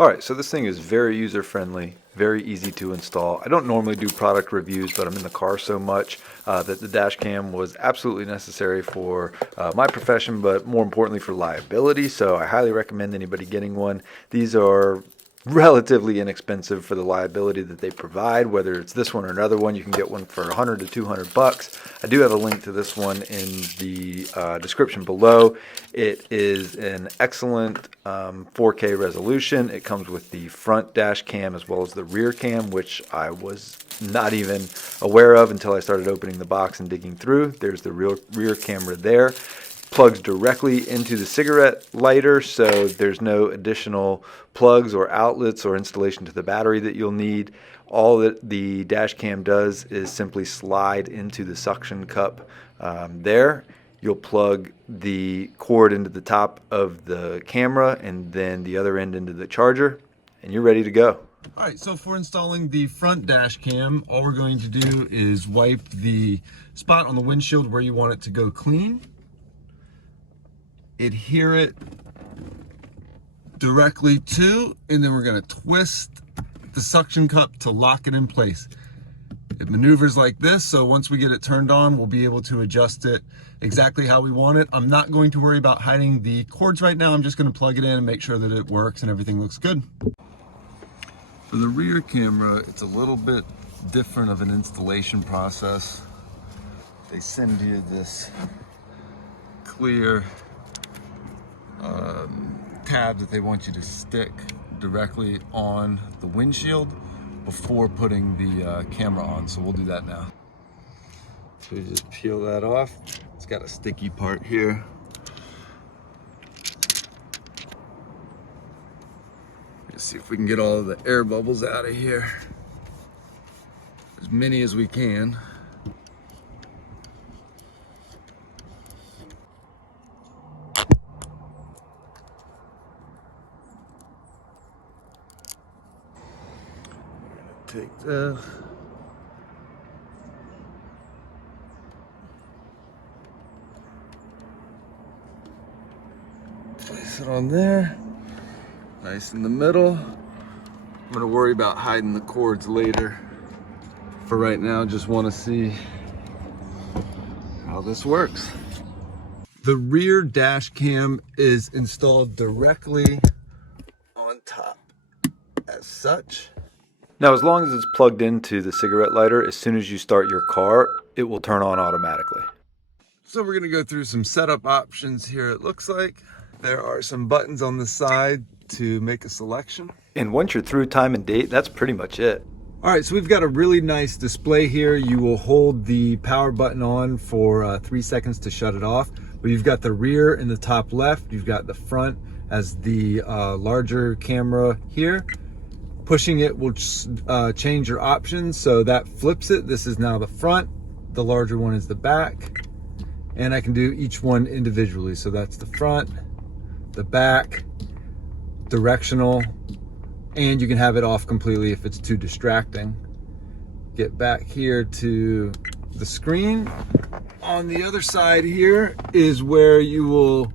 Alright, so this thing is very user-friendly, very easy to install. I don't normally do product reviews, but I'm in the car so much that the dash cam was absolutely necessary for my profession, but more importantly for liability, so I highly recommend anybody getting one. These are relatively inexpensive for the liability that they provide. Whether it's this one or another one, you can get one for 100 to 200 bucks. I do have a link to this one in the description below. It is an excellent 4K resolution. It comes with the front dash cam as well as the rear cam, which I was not even aware of until I started opening the box and digging through. There's the rear camera there. Plugs directly into the cigarette lighter, so there's no additional plugs or outlets or installation to the battery that you'll need. All that the dash cam does is simply slide into the suction cup there. You'll plug the cord into the top of the camera and then the other end into the charger, and you're ready to go. All right, so for installing the front dash cam, all we're going to do is wipe the spot on the windshield where you want it to go clean. Adhere it directly to, and then we're going to twist the suction cup to lock it in place. It maneuvers like this, so once we get it turned on, we'll be able to adjust it exactly how we want it. I'm not going to worry about hiding the cords right now. I'm just going to plug it in and make sure that it works and everything looks good. For the rear camera, it's a little bit different of an installation process. They send you this clear tab that they want you to stick directly on the windshield before putting the camera on, so we'll do that now. So we just peel that off. It's got a sticky part here. Let's see if we can get all of the air bubbles out of here, as many as we can. Take this. Place it on there. Nice in the middle. I'm gonna worry about hiding the cords later. For right now, just wanna see how this works. The rear dash cam is installed directly on top as such. Now, as long as it's plugged into the cigarette lighter, as soon as you start your car, it will turn on automatically. So we're gonna go through some setup options here. It looks like there are some buttons on the side to make a selection. And once you're through time and date, that's pretty much it. All right, so we've got a really nice display here. You will hold the power button on for 3 seconds to shut it off. But you've got the rear in the top left. You've got the front as the larger camera here. Pushing it will change your options, so that flips it. This is now the front, the larger one is the back, and I can do each one individually. So that's the front, the back, directional, and you can have it off completely if it's too distracting. Get back here to the screen. On the other side here is where you will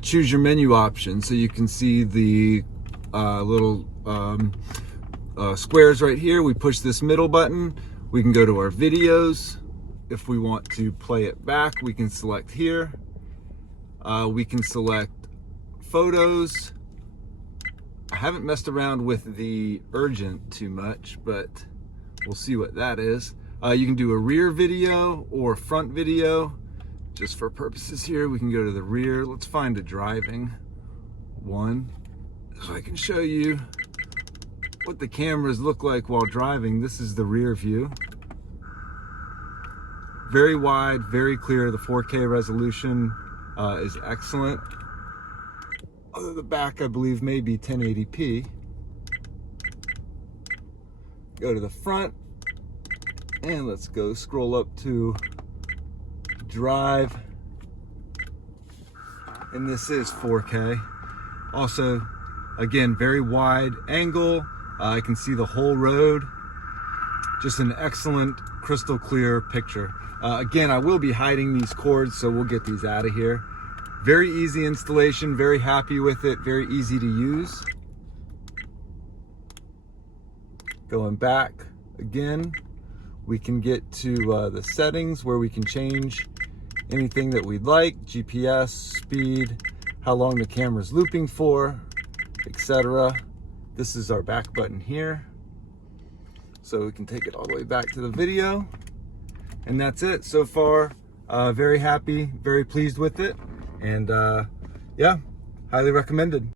choose your menu options. So you can see the little squares right here. We push this middle button, we can go to our videos. If we want to play it back, we can select here. We can select photos. I haven't messed around with the urgent too much, but we'll see what that is. You can do a rear video or front video. Just for purposes here, we can go to the rear. Let's find a driving one, so I can show you what the cameras look like while driving. This is the rear view. Very wide, very clear. The 4K resolution is excellent. Other the back, I believe, may be 1080p. Go to the front, and let's go scroll up to drive. And this is 4K. Also, again, very wide angle. I can see the whole road. Just an excellent crystal clear picture. Again, I will be hiding these cords, so we'll get these out of here. Very easy installation, very happy with it, very easy to use. Going back again, we can get to the settings where we can change anything that we'd like, GPS, speed, how long the camera's looping for, etc. This is our back button here. So we can take it all the way back to the video. And that's it so far. Very happy, very pleased with it. And yeah, highly recommended.